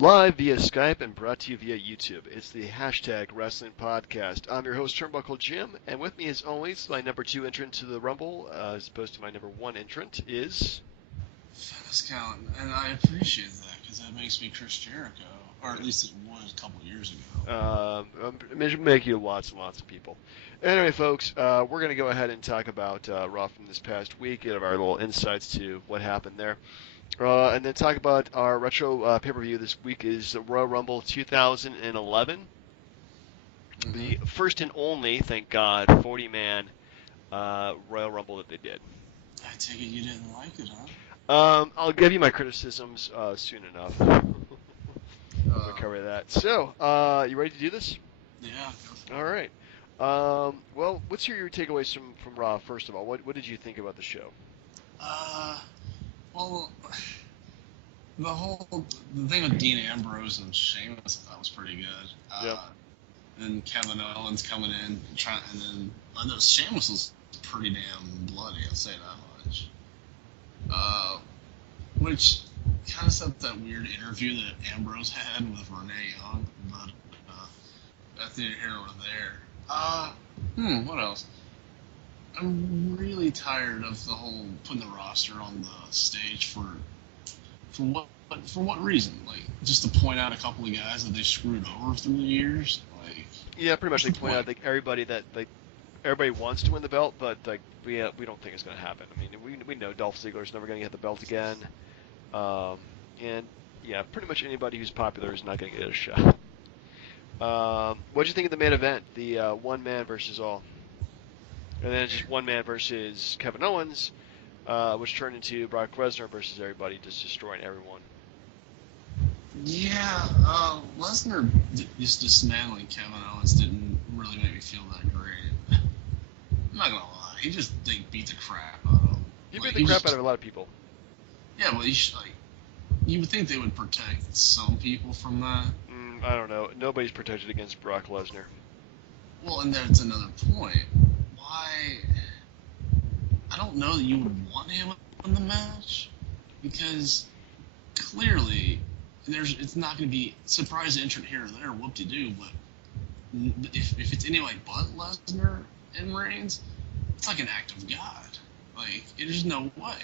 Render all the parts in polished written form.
Live via Skype and brought to you via YouTube. It's the Hashtag Wrestling Podcast. I'm your host, Turnbuckle Jim, and with me, as always, my number 2 entrant to the Rumble, as opposed to my number 1 entrant, is... Fast count, and I appreciate that, because that makes me Chris Jericho, or at least it was a couple years ago. Make you lots and lots of people. Anyway, folks, we're going to go ahead and talk about Raw from this past week, give our little insights to what happened there. And then talk about our retro pay-per-view this week is the Royal Rumble 2011. Mm-hmm. The first and only, thank God, 40-man Royal Rumble that they did. I take it you didn't like it, huh? I'll give you my criticisms soon enough. We'll cover that. So, you ready to do this? Yeah, go for it. All right. Well, what's your takeaways from Raw, first of all? What did you think about the show? Well, the thing with Dean Ambrose and Sheamus, I thought was pretty good. Yep. And Kevin Owens coming in, and then I know Sheamus was pretty damn bloody, I'll say that much. Which kind of set that weird interview that Ambrose had with Renee Young, but that's neither here nor there. What else? I'm really tired of the whole putting the roster on the stage for what reason? Like, just to point out a couple of guys that they screwed over through the years? Like, yeah, pretty much they point out everybody wants to win the belt, but we don't think it's going to happen. I mean, we know Dolph Ziggler's never going to get the belt again, and yeah, pretty much anybody who's popular is not going to get a shot. What did you think of the main event, the one man versus all? And then it's just one man versus Kevin Owens, which turned into Brock Lesnar versus everybody, just destroying everyone. Yeah, Lesnar just dismantling Kevin Owens didn't really make me feel that great. I'm not gonna lie, he just beat the crap out of him. He beat the crap out of a lot of people. Yeah, but you would think they would protect some people from that. I don't know. Nobody's protected against Brock Lesnar. Well, and that's another point. Why? I don't know that you would want him in the match, because clearly it's not going to be surprise entrant here or there, whoop-de-doo, but if it's anybody but Lesnar and Reigns, it's like an act of God. Like, there's no way.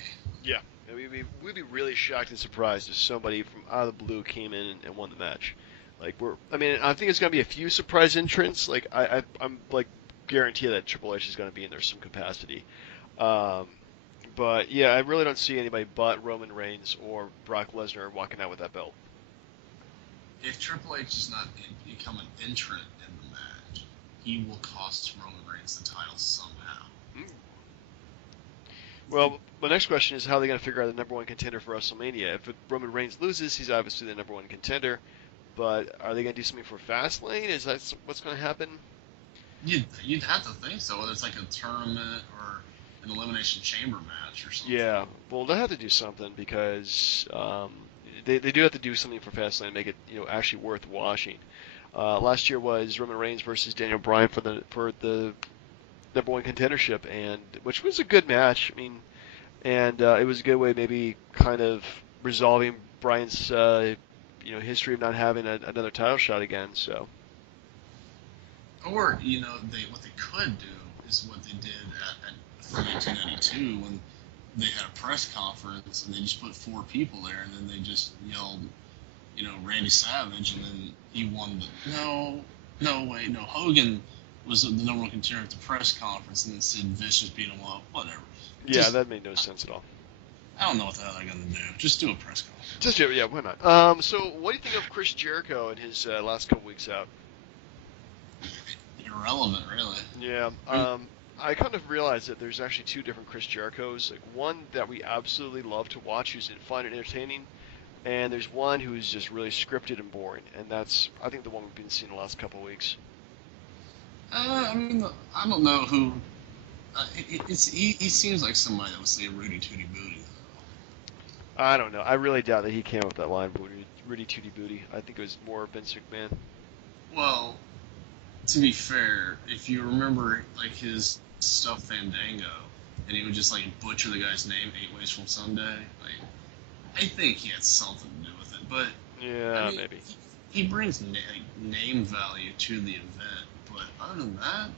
Yeah, we'd be really shocked and surprised if somebody from out of the blue came in and won the match. Like, I think it's going to be a few surprise entrants. Like, I'm like guarantee that Triple H is going to be in there some capacity. But yeah, I really don't see anybody but Roman Reigns or Brock Lesnar walking out with that belt. If Triple H does not become an entrant in the match, he will cost Roman Reigns the title somehow. Well, the next question is how are they going to figure out the number one contender for WrestleMania? If Roman Reigns loses, he's obviously the number one contender. But are they going to do something for Fastlane? Is that what's going to happen? You'd have to think so, whether it's like a tournament or an Elimination Chamber match or something. Yeah, well, they'll have to do something because they do have to do something for Fastlane to make it actually worth watching. Last year was Roman Reigns versus Daniel Bryan for the number one contendership, and which was a good match. I mean, and it was a good way maybe kind of resolving Bryan's history of not having another title shot again. So. Or, what they could do is what they did at 1992 when they had a press conference and they just put 4 people there and then they just yelled, Randy Savage, and then he won Hogan was the number one contender at the press conference, and then Sid Vicious beat him up, whatever. Yeah, that made no sense at all. I don't know what the hell they're going to do. Just do a press conference. Just do it, yeah, why not? So what do you think of Chris Jericho and his last couple weeks out? Irrelevant, really. Yeah, I kind of realized that there's actually 2 different Chris Jerichos. Like, one that we absolutely love to watch, who's fun and entertaining, and there's one who's just really scripted and boring, and that's, I think, the one we've been seeing the last couple of weeks. I don't know who. He seems like somebody that would say Rudy Tooty Booty, though. I don't know. I really doubt that he came up with that line, Rudy Tooty Booty. I think it was more Vince McMahon. Well, to be fair, if you remember, like, his stuff Fandango, and he would just, like, butcher the guy's name 8 Ways from Sunday, like, I think he had something to do with it, but I Yeah, mean, maybe. he brings name value to the event, but other than that,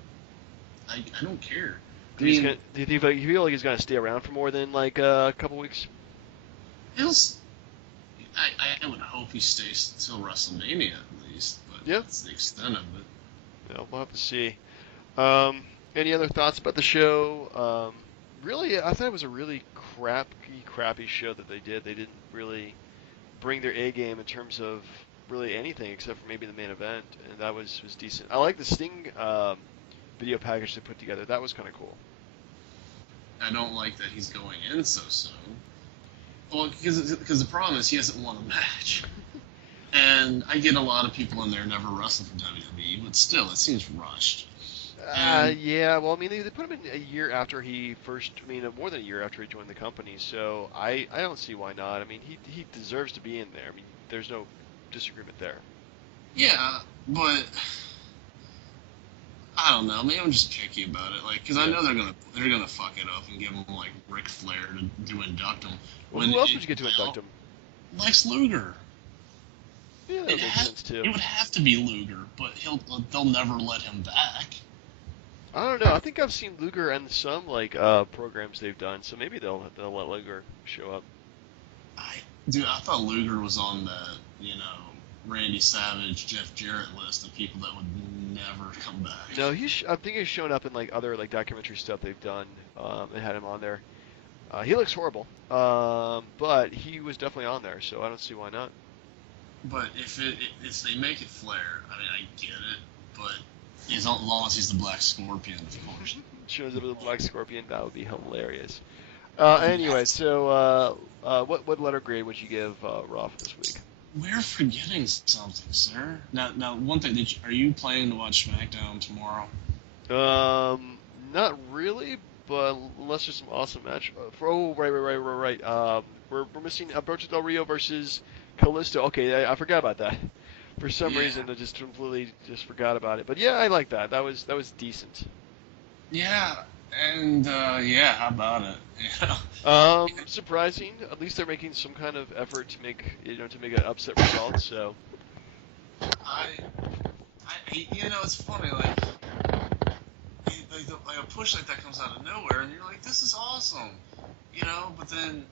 I don't care. I mean, Do you feel like he's gonna stay around for more than like a couple weeks? he'll. I would hope he stays till WrestleMania at least, but Yeah. that's the extent of it. Yeah, we'll have to see. Any other thoughts about the show? Really, I thought it was a really crappy show that they did. They didn't really bring their A game in terms of really anything except for maybe the main event, and that was decent. I like the Sting video package they put together. That was kind of cool. I don't like that he's going in so soon. Well, because the problem is he hasn't won a match. And I get a lot of people in there never wrestled for WWE, but still, it seems rushed. Yeah, well, I mean, they put him in a year after he first, I mean, more than a year after he joined the company, so I don't see why not. I mean, he deserves to be in there. I mean, there's no disagreement there. Yeah, but I don't know. Maybe I'm just picky about it, like, because I Yeah. know they're gonna fuck it up and give him like Ric Flair to induct him. Well, who else would you get to induct him? Lex Luger. Yeah, that makes sense too. It would have to be Luger, but they'll never let him back. I don't know. I think I've seen Luger and some like programs they've done, so maybe they'll let Luger show up. I thought Luger was on the Randy Savage, Jeff Jarrett list of people that would never come back. No, I think he's shown up in like other like documentary stuff they've done. They had him on there. He looks horrible, but he was definitely on there, so I don't see why not. But if they make it Flair, I mean, I get it, but as long as he's the Black Scorpion, of course. Shows up as a Black Scorpion, that would be hilarious. Anyway, so what letter grade would you give Raw for this week? We're forgetting something, sir. Now, one thing. Are you planning to watch SmackDown tomorrow? Not really, but unless there's some awesome match. Right. We're missing Alberto Del Rio versus Kalisto. Okay, I forgot about that. For some reason, I just completely forgot about it. But yeah, I like that. That was decent. Yeah, and how about it? Surprising. At least they're making some kind of effort to make an upset result. So. It's funny, like a push like that comes out of nowhere, and you're like, this is awesome, But then,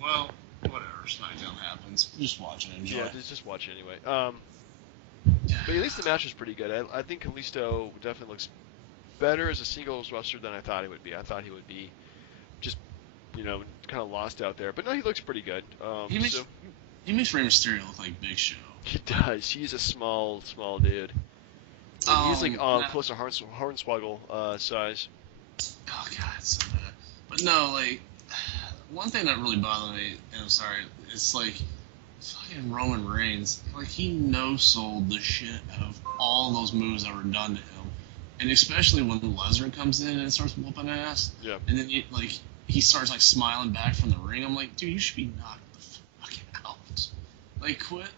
well, whatever. SmackDown happens. Just watch and enjoy. Yeah, just watch it anyway. But at least the match was pretty good. I think Kalisto definitely looks better as a singles wrestler than I thought he would be. I thought he would be just, kind of lost out there. But no, he looks pretty good. He makes Rey Mysterio look like Big Show. He does. He's a small dude. He's like close to Hornswoggle size. Oh god, it's so bad. But no, like one thing that really bothered me, and I'm sorry, it's like fucking Roman Reigns. Like he no-sold the shit out of all those moves that were done to him, and especially when Lesnar comes in and starts whooping ass. Yeah. And then he starts like smiling back from the ring. I'm like, dude, you should be knocked the fuck out. Like quit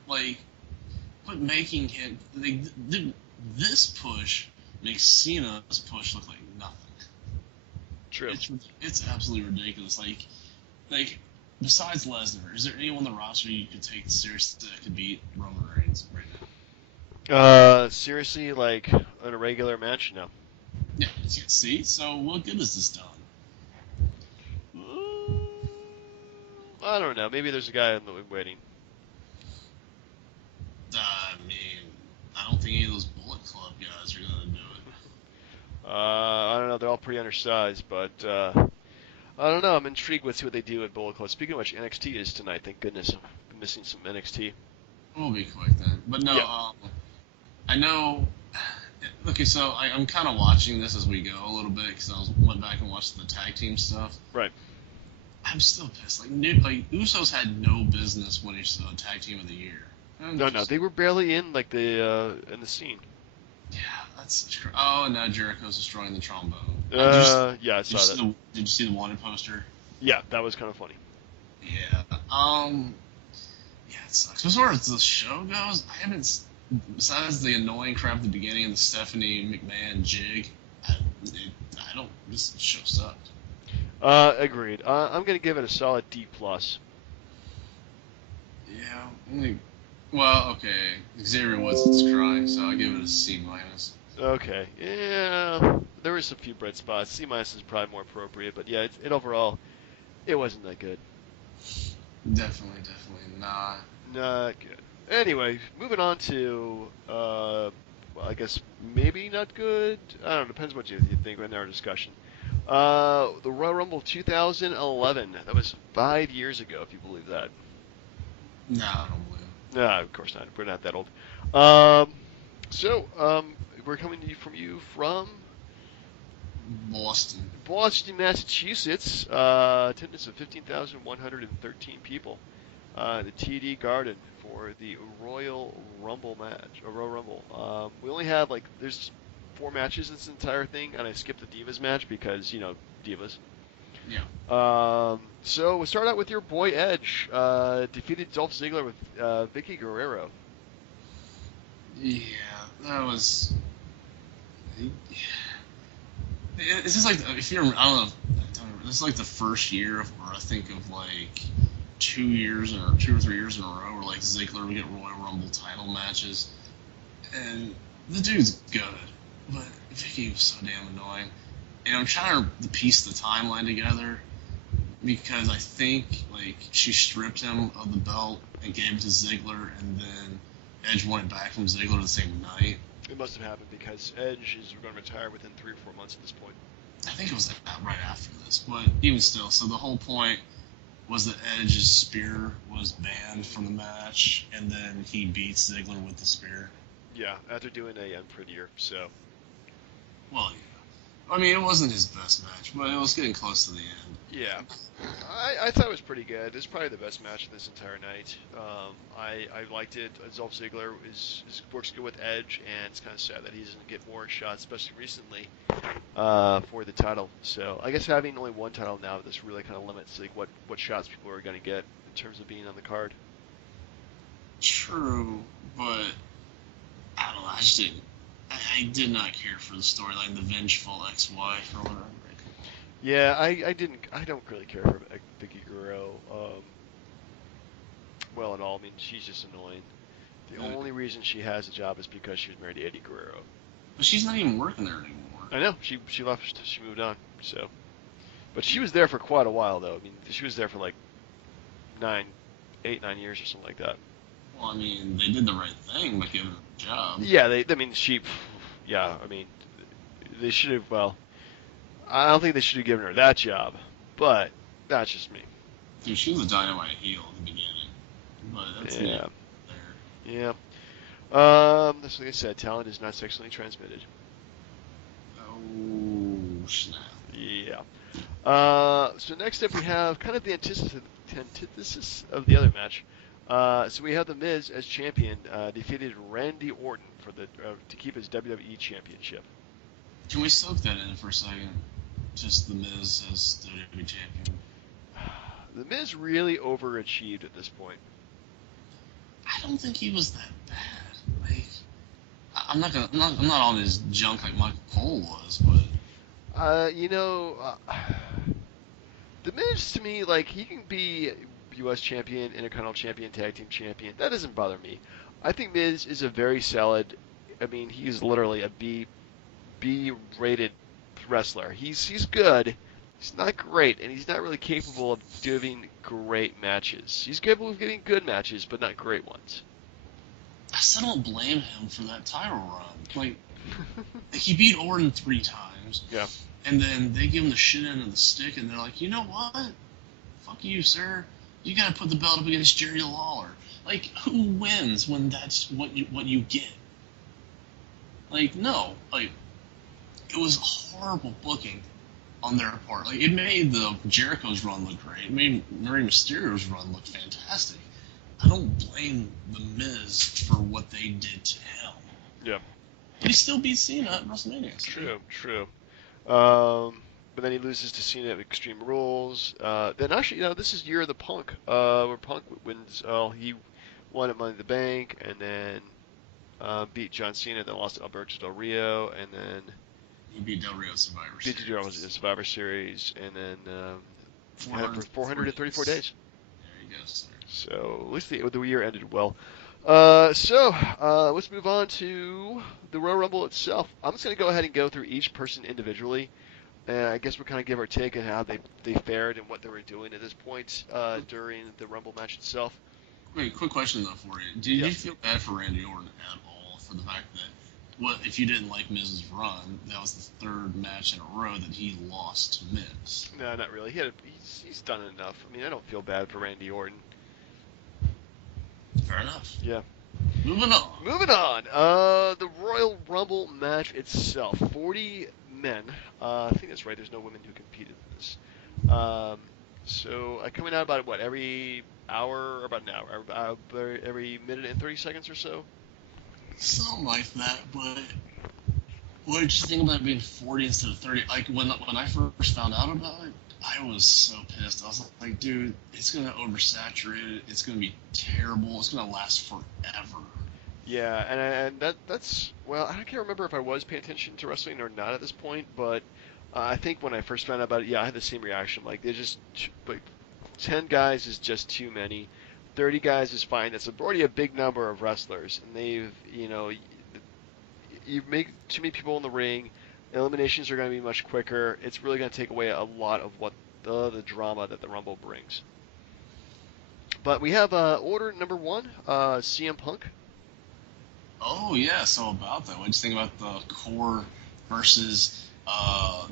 making him. This push makes Cena's push look like nothing. True. It's absolutely ridiculous. Like besides Lesnar, is there anyone on the roster you could take seriously that could beat Roman Reigns right now? Seriously, like in a regular match, no. Yeah. See, so what good is this done? I don't know. Maybe there's a guy in the waiting. I mean, I don't think any of those Bullet Club guys are gonna do it. I don't know. They're all pretty undersized, but I don't know. I'm intrigued with what they do at Bullet Club. Speaking of which, NXT is tonight. Thank goodness. I've been missing some NXT. We'll be quick then. But no, yeah. I know. Okay, so I'm kind of watching this as we go a little bit because went back and watched the tag team stuff. Right. I'm still pissed. Like Usos had no business winning tag team of the year. No, they were barely in the scene. Yeah, that's. Oh, and now Jericho's destroying the trombone. Yeah, I saw that. Did you see the wanted poster? Yeah, that was kind of funny. Yeah. Yeah, it sucks. As far as the show goes, I haven't. Besides the annoying crap at the beginning and the Stephanie McMahon jig, I don't. This show sucked. Agreed. I'm gonna give it a solid D+. Yeah, Well, okay. Xavier Woods is crying, so I give it a C minus. Okay, yeah, there were some few bright spots. C minus is probably more appropriate, but yeah, it overall it wasn't that good. Definitely not. Not good. Anyway, moving on to well, I guess maybe not good. I don't know. Depends what you think in our discussion. The Royal Rumble 2011. That was 5 years ago, if you believe that. No, I don't believe No, of course not. We're not that old. Um, so we're coming to you from it. Boston. Boston, Massachusetts. Attendance of 15,113 people. The TD Garden for the Royal Rumble match, a Royal Rumble. We only have there's 4 matches this entire thing, and I skipped the Divas match because Divas. Yeah. So we'll start out with your boy Edge. Defeated Dolph Ziggler with Vicky Guerrero. Yeah, that was. It's just like if you're, I don't know. This is like the first year of, or I think of like 2 years or 2 or 3 years in a row where like Ziggler would get Royal Rumble title matches, and the dude's good, but Vicky was so damn annoying. And I'm trying to piece the timeline together because I think like she stripped him of the belt and gave it to Ziggler, and then Edge won it back from Ziggler the same night. It must have happened because Edge is going to retire within 3 or 4 months at this point. I think it was right after this, but even still, so the whole point was that Edge's spear was banned from the match, and then he beats Ziggler with the spear. Yeah, after doing a Unprettier, so. Well, yeah. I mean, it wasn't his best match, but it was getting close to the end. Yeah, I thought it was pretty good. It's probably the best match of this entire night. I liked it. Dolph Ziggler works good with Edge, and it's kind of sad that he doesn't get more shots, especially recently, for the title. So I guess having only one title now, this really kind of limits what shots people are going to get in terms of being on the card. True, but I don't know. I just didn't. I did not care for the storyline, the vengeful ex-wife or whatever. Yeah, I don't really care for Vicky Guerrero. Well, at all. I mean, she's just annoying. The only reason she has a job is because she was married to Eddie Guerrero. But she's not even working there anymore. I know. She left. She moved on. So, but she was there for quite a while, though. I mean, she was there for like 8, 9 years or something like that. Well, I mean, they did the right thing by giving her a job. Yeah, I mean, yeah, I mean, they should have. Well, I don't think they should have given her that job, but that's just me. Dude, she was a Dynamite heel at the beginning, but that's Yeah. there. Yeah. That's like I said. Talent is not sexually transmitted. Oh snap! Yeah. So next up we have kind of the antithesis of the other match. So we have The Miz as champion, defeated Randy Orton to keep his WWE championship. Can we soak that in for a second? Just the Miz as WWE champion. The Miz really overachieved at this point. I don't think he was that bad. Like, I'm not on his junk like Michael Cole was, but. The Miz to me, like, he can be U.S. champion, Intercontinental champion, tag team champion. That doesn't bother me. I think Miz is a very solid. I mean, he's literally a B rated wrestler. He's good. He's not great, and he's not really capable of doing great matches. He's capable of getting good matches, but not great ones. I still don't blame him for that title run. Like, he beat Orton 3 times. Yeah. And then they give him the shit end of the stick, and they're like, you know what? Fuck you, sir. You gotta put the belt up against Jerry Lawler. Like, who wins when that's what you get? Like, no. Like, it was horrible booking on their part. Like, it made the Jericho's run look great. It made Rey Mysterio's run look fantastic. I don't blame The Miz for what they did to him. Yeah. But he still beat Cena at WrestleMania. So. True. But then he loses to Cena at Extreme Rules. Then actually, this is year of the Punk, where Punk wins. He won at Money in the Bank, and then beat John Cena. Then lost to Alberto Del Rio, and then He beat Del Rio Survivor Series. beat Del Rio in Survivor Series, and then had it for 434 days. There you go, sir. So at least the year ended well. Let's move on to the Royal Rumble itself. I'm just going to go ahead and go through each person individually. And I guess we'll kind of give our take on how they fared and what they were doing at this point during the Rumble match itself. Wait, quick question though for you. Did Yeah. you feel bad for Randy Orton at all for the fact that, what if you didn't like Miz's run, that was the third match in a row that he lost to Miz? No, not really. He's done enough. I mean, I don't feel bad for Randy Orton. Fair enough. Yeah. Moving on. Moving on. The Royal Rumble match itself. 40 men. I think that's right. There's no women who competed in this. Coming out about what, every hour or about an hour, every minute and 30 seconds or so. Something like that, but what did you think about it being 40 instead of 30? Like, when I first found out about it, I was so pissed. I was like, dude, it's going to oversaturate it. It's going to be terrible. It's going to last forever. Yeah, and that's well, I can't remember if I was paying attention to wrestling or not at this point, but I think when I first found out about it, yeah, I had the same reaction. Like, they're just like 10 guys is just too many. 30 guys is fine. That's already a big number of wrestlers, and you make too many people in the ring. Eliminations are going to be much quicker. It's really going to take away a lot of what the drama that the Rumble brings. But we have order number one, CM Punk. Oh, yeah, so about that. What did you think about the Core versus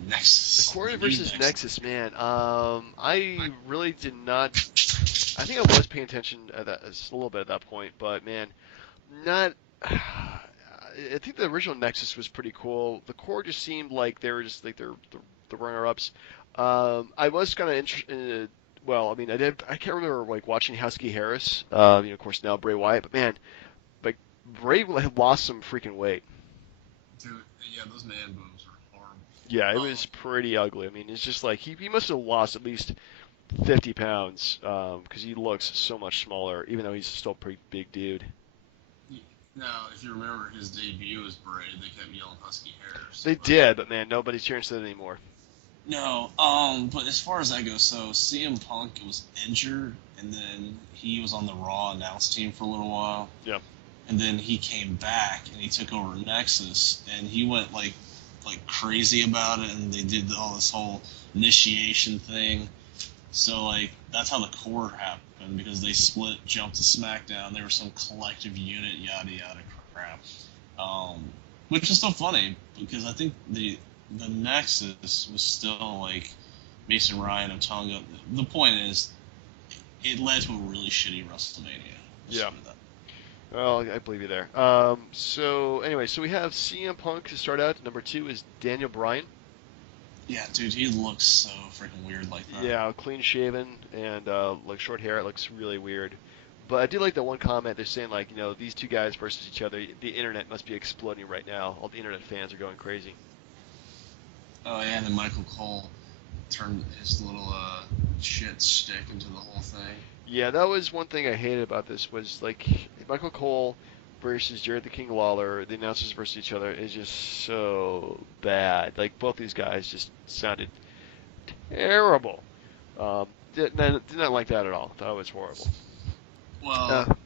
Nexus? The Core versus Nexus, man. I really did not. I think I was paying attention at that, a little bit at that point, but man, not. I think the original Nexus was pretty cool. The Core just seemed like they were just like the runner-ups. I was kind of interested. Well, I mean, I can't remember like watching Husky Harris. Of course now Bray Wyatt, but man, like Bray had lost some freaking weight. Dude, yeah, those man boobs are horrible. Yeah, it was pretty ugly. I mean, it's just like he must have lost at least 50 pounds because he looks so much smaller, even though he's still a pretty big dude. Now, if you remember his debut as Bray, they kept yelling Husky Harris. They did, but man, nobody's cheering to that anymore. No, but as far as that goes, so CM Punk was injured, and then he was on the Raw announce team for a little while. Yeah. And then he came back, and he took over Nexus, and he went like crazy about it, and they did all this whole initiation thing. So, like, that's how the Core happened, because they split, jumped to SmackDown. They were some collective unit, yada, yada crap. Which is still funny, because I think the Nexus was still, like, Mason Ryan, Otunga. The point is, it led to a really shitty WrestleMania. Yeah. Well, I believe you there. So we have CM Punk to start out. Number 2 is Daniel Bryan. Yeah, dude, he looks so freaking weird like that. Yeah, clean shaven and like short hair. It looks really weird. But I do like that one comment. They're saying like, these two guys versus each other. The internet must be exploding right now. All the internet fans are going crazy. Oh yeah, and then Michael Cole turned his little shit stick into the whole thing. Yeah, that was one thing I hated about this was like Michael Cole versus Jared the King Lawler, the announcers versus each other is just so bad. Like both these guys just sounded terrible. Did not like that at all. Thought it was horrible. Well,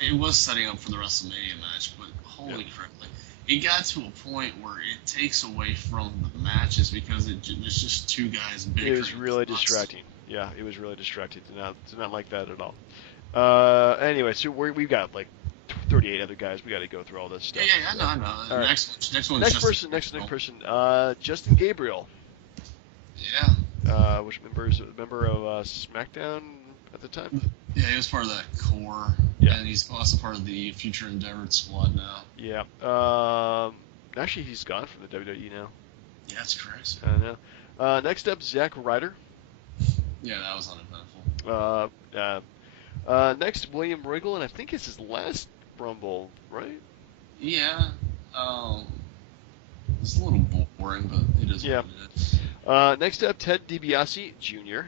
it was setting up for the WrestleMania match, but holy crap! Like, it got to a point where it takes away from the matches because it's just two guys bickering. It was really distracting. Yeah, it was really distracting. Did not like that at all. Anyway, so we've got like 38 other guys. We got to go through all this stuff. Yeah, I know. All right. Next one. Next person. Justin Gabriel. Yeah. Which member of SmackDown at the time? Yeah, he was part of that Core. Yeah. And he's also part of the Future Endeavored squad now. Yeah. Actually, he's gone from the WWE now. Yeah, that's crazy. I know. Next up, Zack Ryder. Yeah, that was uneventful. Next, William Regal, and I think it's his last Rumble, right? Yeah. It's a little boring, but it is what it is. Next up, Ted DiBiase Jr.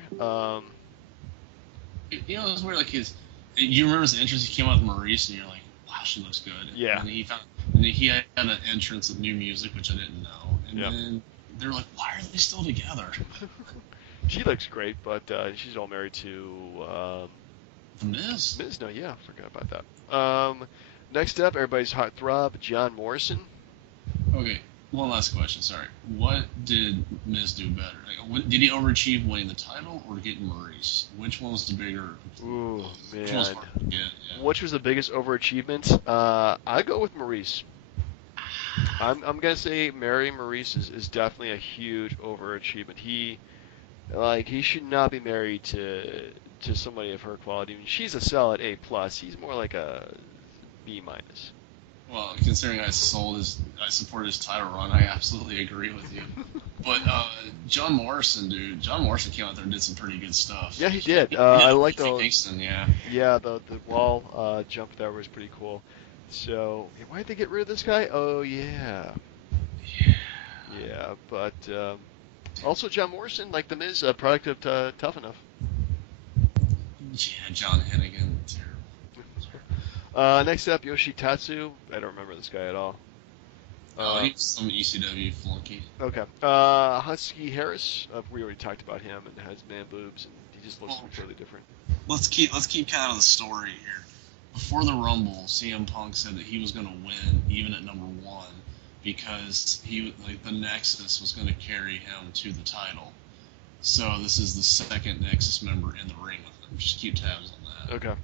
It's weird. Like you remember his entrance? He came out with Maurice, and you're like, "Wow, she looks good." Yeah. And he had an entrance of new music, which I didn't know. And then they're like, "Why are they still together?" She looks great, but she's all married to The Miz. Miz, no, yeah, I forgot about that. Next up, everybody's hot throb, John Morrison. Okay, one last question. Sorry. What did Miz do better? Did he overachieve winning the title or getting Maurice? Which one was the bigger? Ooh, Which one was man. harder? Yeah. Which was the biggest overachievement? I go with Maurice. I'm gonna say marrying Maurice is definitely a huge overachievement. He should not be married to somebody of her quality. I mean, she's a solid A plus. He's more like a B minus. Well, considering I supported his title run, I absolutely agree with you. But John Morrison, dude, John Morrison came out there and did some pretty good stuff. Yeah, he did. He I did like Kofi the Kingston, yeah. the wall jump there was pretty cool. So why'd they get rid of this guy? Oh yeah, Yeah. yeah. But also John Morrison, like the Miz, a product of Tough Enough. Yeah, John Hennigan, terrible. Next up, Yoshitatsu. I don't remember this guy at all. He's some ECW flunky. Okay. Husky Harris. We already talked about him and has man boobs, and he just looks completely different. Let's keep kind of the story here. Before the Rumble, CM Punk said that he was going to win even at number 1 because the Nexus was going to carry him to the title. So this is the second Nexus member in the ring with him. Just keep tabs on that. Okay.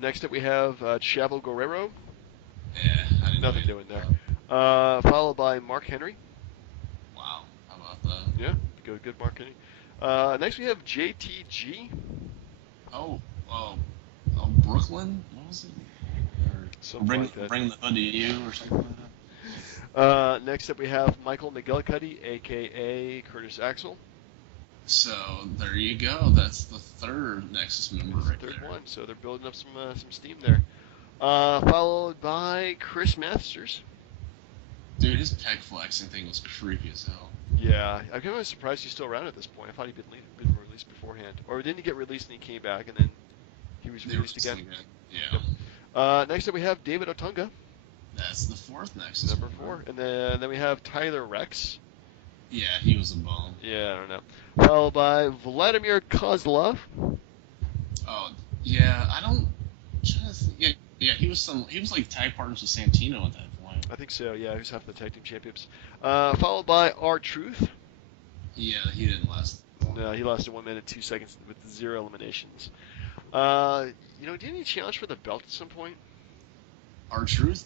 Next up we have Chavo Guerrero. Yeah, I didn't Nothing know doing there. Followed by Mark Henry. Wow, how about that? Yeah, good Mark Henry. Next we have JTG. Oh, Brooklyn? What was it? Something bring like that. Bring the hood to you or something like that? Next up we have Michael McGillicuddy, a.k.a. Curtis Axel. So there you go. That's the third Nexus member right Third there. one. So they're building up some steam there. Followed by Chris Masters. Dude, his pec flexing thing was creepy as hell. Yeah, I'm kind of surprised he's still around at this point. I thought he'd been released beforehand. Or didn't he get released and he came back and then he was released again? Yeah. Next up we have David Otunga. That's the fourth Nexus Number 4. And then we have Tyler Rex. Yeah, he was a bum. Yeah, I don't know. Followed by Vladimir Kozlov. Oh, yeah, I don't... Yeah, he was like tag partners with Santino at that point. I think so, yeah, he was half the tag team champions. Followed by R-Truth. Yeah, he didn't last long. No, he lasted 1 minute 2 seconds with 0 eliminations. Didn't he challenge for the belt at some point? R-Truth?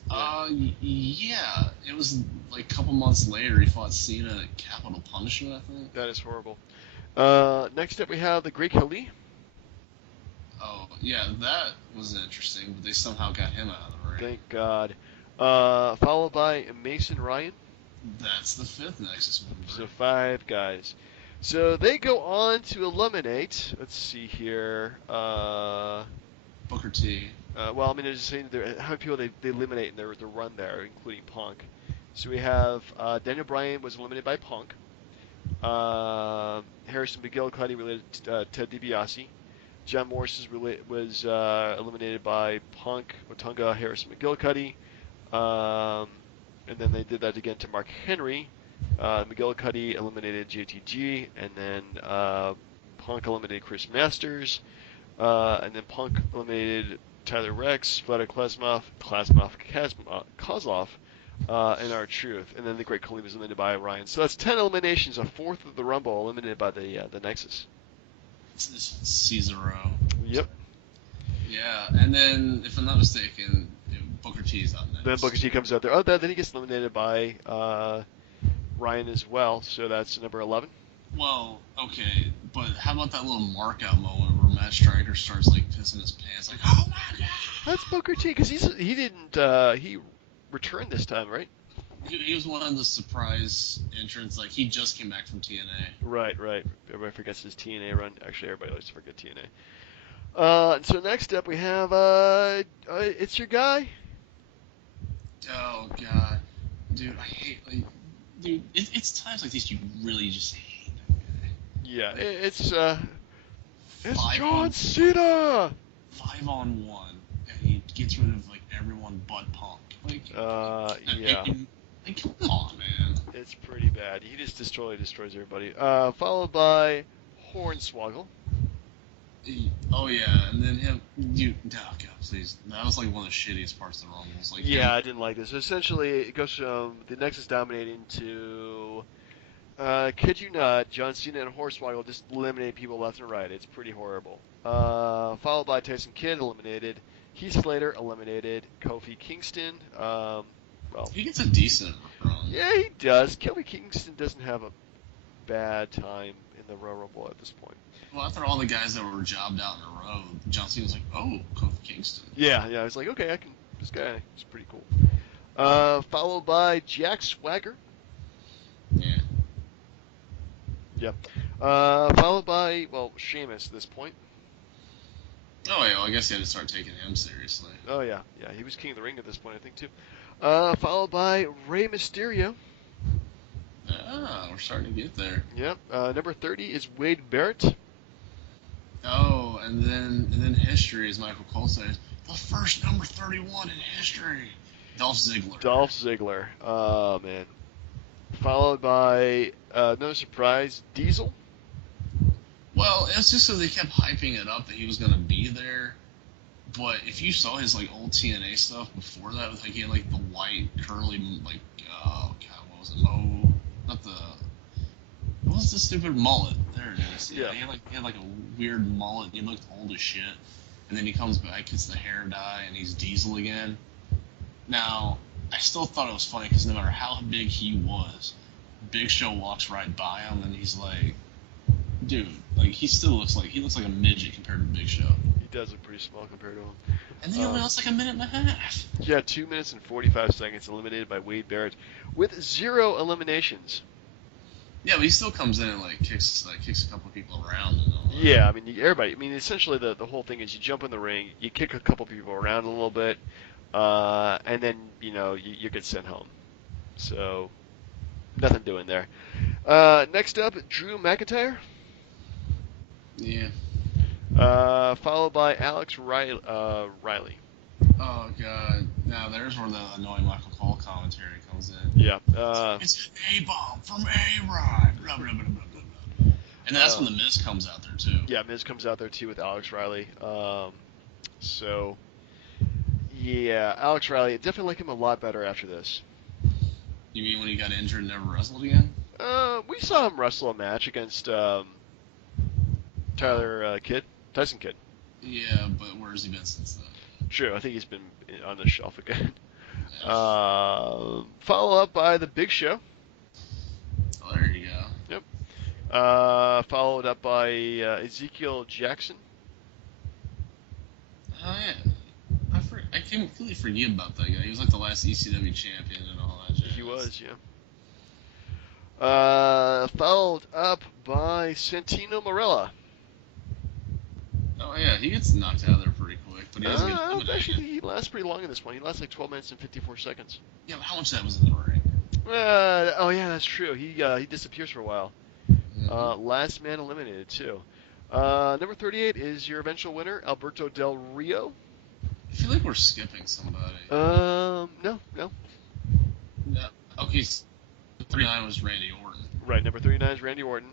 Yeah. It was like a couple months later he fought Cena at Capital Punishment, I think. That is horrible. Next up we have the Great Khali. Oh, yeah, that was interesting, but they somehow got him out of the ring. Thank God. Followed by Mason Ryan. That's the fifth Nexus member. So 5 guys. So they go on to eliminate, let's see here, Booker T. well, I mean, they're just saying how many people they eliminate in their run there, including Punk. So we have Daniel Bryan was eliminated by Punk. Harrison McGillicuddy related to Ted DiBiase. John Morris was eliminated by Punk, Otunga, Harrison McGillicuddy. And then they did that again to Mark Henry. McGillicuddy eliminated JTG, and then Punk eliminated Chris Masters. And then Punk eliminated Tyler Rex, Vlad Kozlov, and R-Truth. And then the Great Khali was eliminated by Ryan. So that's 10 eliminations, a fourth of the Rumble eliminated by the Nexus. Cesaro. Yep. Yeah, and then, if I'm not mistaken, Booker T is up next. Then Booker T comes out there. Oh, then he gets eliminated by Ryan as well, so that's number 11. Well, okay, but how about that little mark-out moment where Matt Striker starts, like, pissing his pants, like, oh my god! That's Booker T, because he returned this time, right? He was one of the surprise entrants, like, he just came back from TNA. Right. Everybody forgets his TNA run. Actually, everybody likes to forget TNA. So next up we have, it's your guy. Oh, God. Dude, I hate, dude, it's times like these you really just hate that guy. Yeah, it's Five John on- Cena! 5-on-1, and he gets rid of, like, everyone but Punk. Like, yeah. Like, come on, man. It's pretty bad. He just destroys everybody. Followed by Hornswoggle. Oh yeah, and then him. Oh God, please. That was like one of the shittiest parts of the Rumbles. Like Yeah, him. I didn't like this. Essentially, it goes from the Nexus dominating to, kid you not, John Cena and Hornswoggle just eliminate people left and right. It's pretty horrible. Followed by Tyson Kidd eliminated, Heath Slater eliminated, Kofi Kingston. Well, He gets a decent run. yeah, he does. Kofi Kingston doesn't have a bad time in the Royal Rumble at this point. Well, after all the guys that were jobbed out in a row, John Cena was like, "Oh, Kofi Kingston." Yeah, I was like, okay, I can. This guy is pretty cool. Followed by Jack Swagger. Yeah. Yep. Followed by, well, Sheamus at this point. Oh yeah. Well, I guess you had to start taking him seriously. Oh, yeah. Yeah, he was king of the ring at this point, I think, too. Followed by Rey Mysterio. Ah, we're starting to get there. Yep. Number 30 is Wade Barrett. Oh, and then history, as Michael Cole says, the first number 31 in history. Dolph Ziggler. Dolph Ziggler. Oh, man. Followed by, another surprise, Diesel. Well, it's just because they kept hyping it up that he was gonna be there. But if you saw his like old TNA stuff before that, with like he had like the white curly like oh god, what was it? Not the what was the stupid mullet? There it is. Yeah. He had like a weird mullet. He looked old as shit. And then he comes back, gets the hair dye, and he's Diesel again. Now, I still thought it was funny because no matter how big he was, Big Show walks right by him, and he's like, dude, like he looks like a midget compared to Big Show. He does look pretty small compared to him. And then he only lasts like a minute and a half. Yeah, 2 minutes and 45 seconds eliminated by Wade Barrett with 0 eliminations. Yeah, but he still comes in and like kicks a couple of people around and all that. Yeah, I mean, everybody. I mean, essentially the whole thing is you jump in the ring, you kick a couple people around a little bit, and then you get sent home. So nothing doing there. Next up, Drew McIntyre. Yeah. Followed by Alex Riley. Oh god. Now there's where the annoying Michael Cole commentary comes in. Yeah. It's an A-bomb from A-Rod. Blah, blah, blah, blah, blah, blah. And that's when the Miz comes out there too. Yeah, Miz comes out there too with Alex Riley. So yeah, Alex Riley, I definitely like him a lot better after this. You mean when he got injured and never wrestled again? We saw him wrestle a match against Tyson Kidd. Yeah, but where's he been since then? Sure, I think he's been on the shelf again. Follow up by the Big Show. Oh, there you go. Yep. Followed up by Ezekiel Jackson. Oh yeah. I completely forget about that guy. He was like the last ECW champion and all that jazz. He was, yeah. Followed up by Santino Marella. Oh yeah, he gets knocked out of there pretty quick, but he doesn't get eliminated. Actually, he lasts pretty long in this one. He lasts like 12 minutes and 54 seconds. Yeah, but how much of that was in the ring? Oh yeah, that's true. He disappears for a while. Mm-hmm. Last man eliminated too. Number 38 is your eventual winner, Alberto Del Rio. I feel like we're skipping somebody. No. No. Okay, 39 was Randy Orton. Right, number 39 is Randy Orton.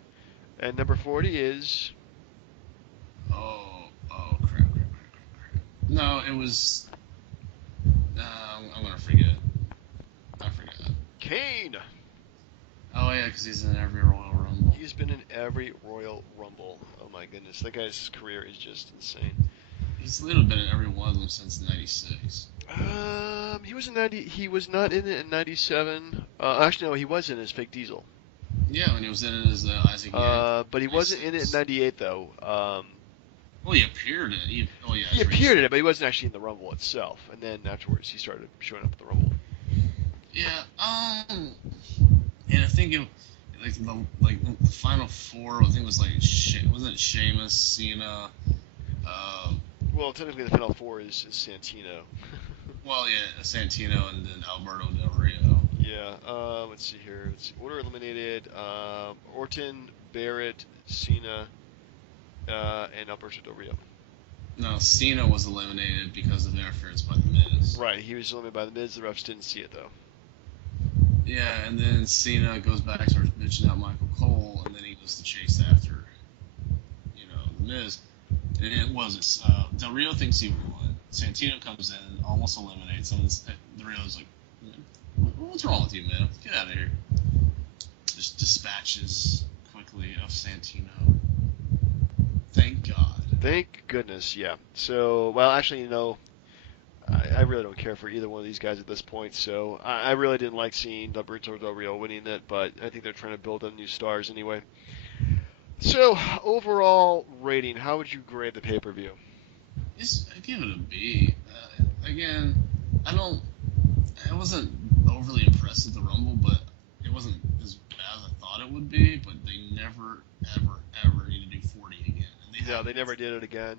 And number 40 is... Oh, crap. No, it was... I'm gonna forget. I forgot. Kane! Oh yeah, because he's in every Royal Rumble. He's been in every Royal Rumble. Oh my goodness, that guy's career is just insane. He's literally been in every one of them since '96. He was in 90. He was not in it in '97. Actually, no, he was in it as Fake Diesel. Yeah, when he was in it as Isaac. But he wasn't in it in '98 though. Well, he appeared in it. He appeared in it, but he wasn't actually in the Rumble itself. And then afterwards, he started showing up at the Rumble. Yeah. And I think it, the final four. I think it was like wasn't it Sheamus, Cena. Well, technically, the final four is Santino. Well, yeah, Santino and then Alberto Del Rio. Yeah. Let's see here. Order eliminated. Orton, Barrett, Cena, and Alberto Del Rio. No, Cena was eliminated because of interference by the Miz. Right. He was eliminated by the Miz. The refs didn't see it though. Yeah, and then Cena goes back, starts bitching out Michael Cole, and then he goes to chase after, the Miz. it was Del Rio thinks he won. Santino comes in, almost eliminates him. Del Rio's like, "What's wrong with you, man? Get out of here." Just dispatches quickly of Santino. Thank God. Thank goodness, yeah. So, well, actually, I really don't care for either one of these guys at this point, so I really didn't like seeing Alberto Del Rio winning it, but I think they're trying to build up new stars anyway. So, overall rating, how would you grade the pay-per-view? I give it a B. Again, I wasn't overly impressed with the Rumble, but it wasn't as bad as I thought it would be. But they never, ever, ever need to do 40 again. And No, they never did it again.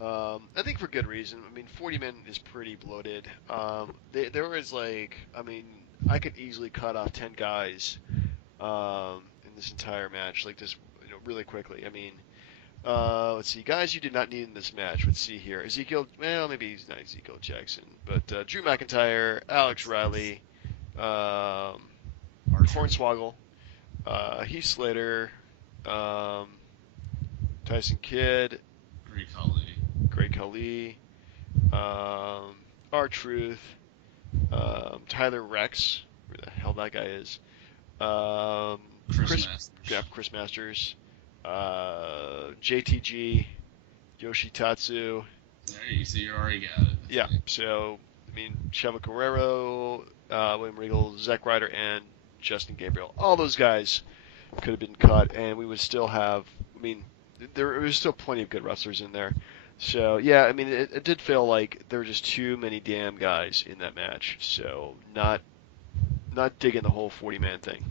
I think for good reason. I mean, 40 men is pretty bloated. There was I could easily cut off 10 guys in this entire match, like just really quickly. I mean, let's see, guys you did not need in this match. Let's see here. Well, maybe he's not Ezekiel Jackson, but Drew McIntyre, Alex Riley, Hornswoggle, Heath Slater, Tyson Kidd, Great Khali, R-Truth, Tyler Rex, where the hell that guy is, Chris Masters, JTG, Yoshitatsu. There you see, you already got it. Yeah, so, I mean, Chavo Guerrero, William Regal, Zack Ryder, and Justin Gabriel. All those guys could have been cut, and we would still have, I mean, there was still plenty of good wrestlers in there. So, yeah, I mean, it did feel like there were just too many damn guys in that match. So, not digging the whole 40-man thing.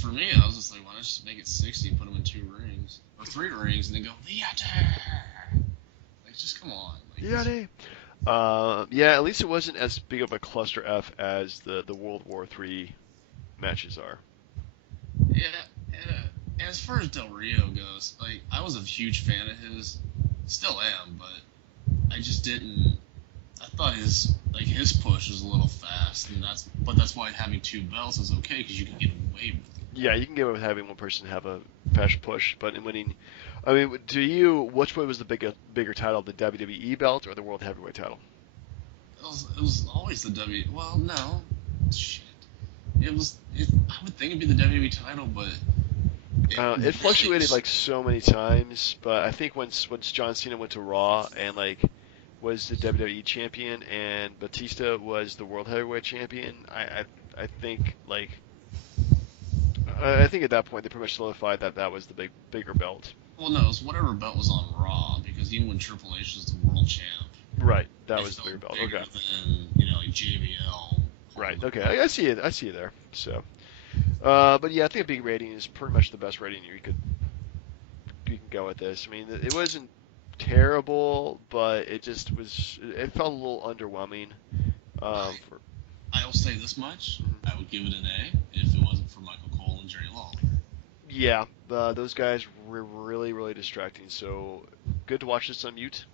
For me, I was just like, why not just make it 60 and put them in 2 rings? Or 3 rings and then go, Yeti! Like, just come on. Like, Yeti! Yeah, at least it wasn't as big of a cluster F as the World War III matches are. Yeah, and as far as Del Rio goes, like, I was a huge fan of his, still am, but I just didn't. I thought his push was a little fast, and that's why having 2 belts is okay because you can get away with it. Yeah, you can get away with having one person have a fast push, but in winning, I mean, to you, which one was the bigger title, the WWE belt or the World Heavyweight title? It was always the Well, no, shit. I would think it'd be the WWE title, but it fluctuated like so many times. But I think once John Cena went to Raw and was the WWE champion and Batista was the World Heavyweight champion, I think I think at that point they pretty much solidified that was the bigger belt. Well, no, it was whatever belt was on Raw, because even when Triple H was the world champ, right, that was the bigger belt. Okay. Than, like JBL. Right. Okay. I see it. I see it there. So, but yeah, I think a big rating is pretty much the best rating you can go with this. I mean, it wasn't terrible, but it just was. It felt a little underwhelming. I will say this much: I would give it an A if it wasn't for Michael Cole and Jerry Lawler. Yeah, those guys were really, really distracting. So good to watch this on mute.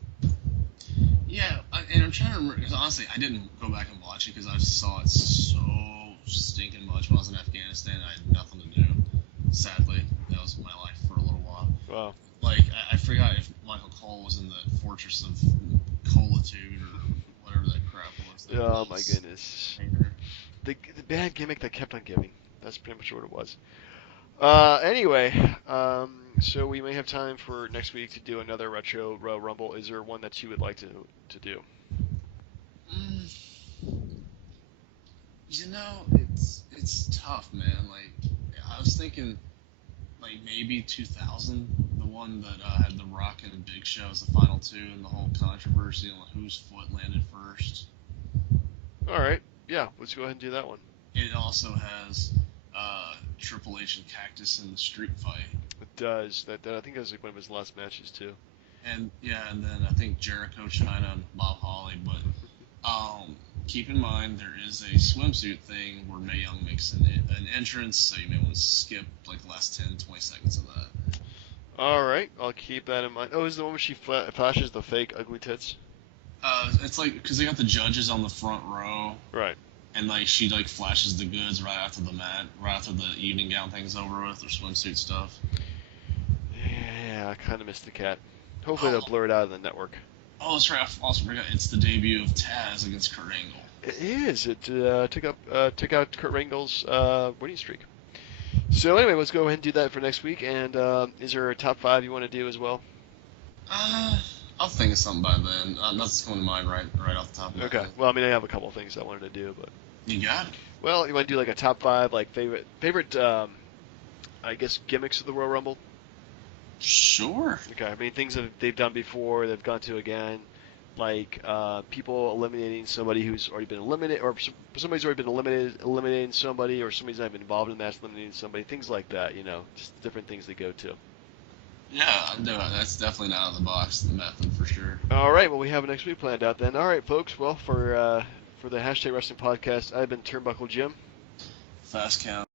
Yeah, and I'm trying to remember, because honestly, I didn't go back and watch it because I saw it so stinking much when I was in Afghanistan. I had nothing to do. Sadly, that was my life for a little while. Wow. Like, I forgot if Michael Cole was in the Fortress of Colitude or whatever that crap was. Oh my goodness. The bad gimmick that kept on giving. That's pretty much what it was. Anyway, so we may have time for next week to do another Retro Rumble. Is there one that you would like to do? It's tough, man. Like, I was thinking, like, maybe 2000, the one that had The Rock and Big Show as the final 2, and the whole controversy on whose foot landed first. All right, yeah, let's go ahead and do that one. It also has Triple H and Cactus in the street fight. It does. That I think that was like one of his last matches too. And yeah, and then I think Jericho, Chyna, and Bob Holly. But keep in mind there is a swimsuit thing where Mae Young makes an entrance, so you may want to skip like the last 10, 20 seconds of that. All right, I'll keep that in mind. Oh, is the one where she flashes the fake ugly tits? It's like because they got the judges on the front row. Right. And like she like flashes the goods right after the evening gown thing's over with, or swimsuit stuff. Yeah, I kind of missed the cat. Hopefully they'll Oh, blur it out of the network. oh, that's right. I also forgot. It's the debut of Taz against Kurt Angle. It is. It took out Kurt Angle's winning streak. So anyway, let's go ahead and do that for next week. And is there a top 5 you want to do as well? I'll think of something by then. Nothing's coming to mind right off the top of my Okay. head. Well, I mean, I have a couple of things I wanted to do, but You got it. well, you want to do like a top 5, like favorite, I guess gimmicks of the Royal Rumble. Sure. Okay. I mean, things that they've done before, they've gone to again, like people eliminating somebody who's already been eliminated, or somebody's already been eliminating somebody, or somebody's not been involved in the match eliminating somebody, things like that. Just different things they go to. Yeah, no, that's definitely not out of the box, the method for sure. All right, well, we have next week planned out then. All right, folks. Well, for the Hashtag Wrestling Podcast, I've been Turnbuckle Jim. Fast count.